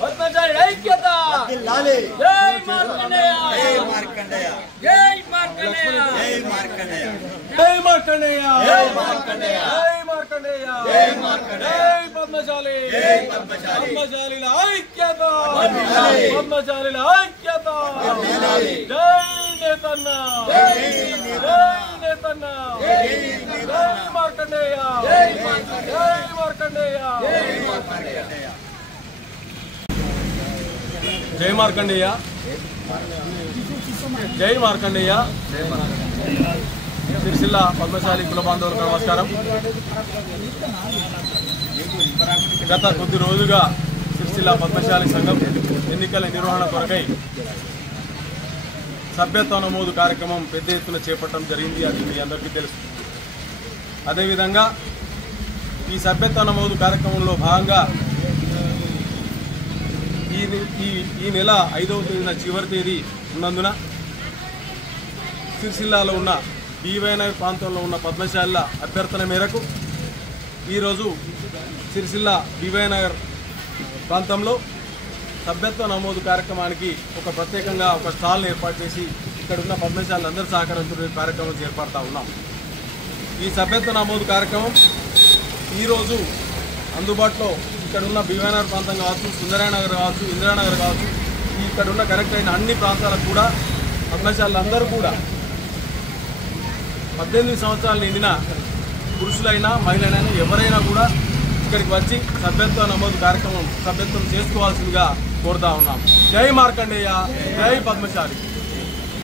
పద్మశాలి ఐక్యత జై మార్కండేయ జై మార్కండేయ జై మార్కండేయ జై మార్కండేయ జై మార్కండేయ జై మార్కండేయ జై మార్కండేయ జై మార్కండేయ జై పద్మశాలి జై పద్మశాలి పద్మశాలిల ఐక్యత పద్మశాలిల ఐక్యత జై నేతన్న జై నేతన్న జై మార్కండేయ జై మార్కండేయ జై మార్కండేయ జై మార్కండేయ జై మార్కండేయ సిరిసిల్ల పద్మశాలి కుల బాంధవులకు నమస్కారం. గత కొద్ది రోజులుగా సిరిసిల్ల పద్మశాలి సంఘం ఎన్నికల నిర్వహణ కొరకై సభ్యత్వ నమోదు కార్యక్రమం పెద్ద ఎత్తున చేపట్టడం జరిగింది. అది మీ అందరికీ తెలుసు. అదేవిధంగా ఈ సభ్యత్వ నమోదు కార్యక్రమంలో భాగంగా ఈ నెల 5వ తేదీన చివరి తేదీ ఉన్నందున సిరిసిల్లాలో ఉన్న బీవైనగర్ ప్రాంతంలో ఉన్న పద్మశాలిల అభ్యర్థన మేరకు ఈరోజు సిరిసిల్ల బీవైనగర్ ప్రాంతంలో సభ్యత్వ నమోదు కార్యక్రమానికి ప్రత్యేకంగా ఒక స్టాల్ని ఏర్పాటు చేసి ఇక్కడున్న పద్మశాలందరూ సహకారంతో కార్యక్రమం చేపడతా ఉన్నాం. ఈ సభ్యత్వ నమోదు కార్యక్రమం ఈరోజు అందుబాటులో ఇక్కడున్న బీవైనగర్ ప్రాంతం కావచ్చు, సుందరనగర్ కావచ్చు, ఇందిరానగర్ కావచ్చు, ఇక్కడున్న కనెక్ట్ అయిన అన్ని ప్రాంతాలకు కూడా పద్మశాలందరూ కూడా 18 సంవత్సరాలు నిండిన పురుషులైనా మహిళలైనా ఎవరైనా కూడా ఇక్కడికి వచ్చి సభ్యత్వ నమోదు కార్యక్రమం సభ్యత్వం చేసుకోవాల్సిందిగా కోరుతా ఉన్నాం. జై మార్కండేయ జై పద్మశాలి.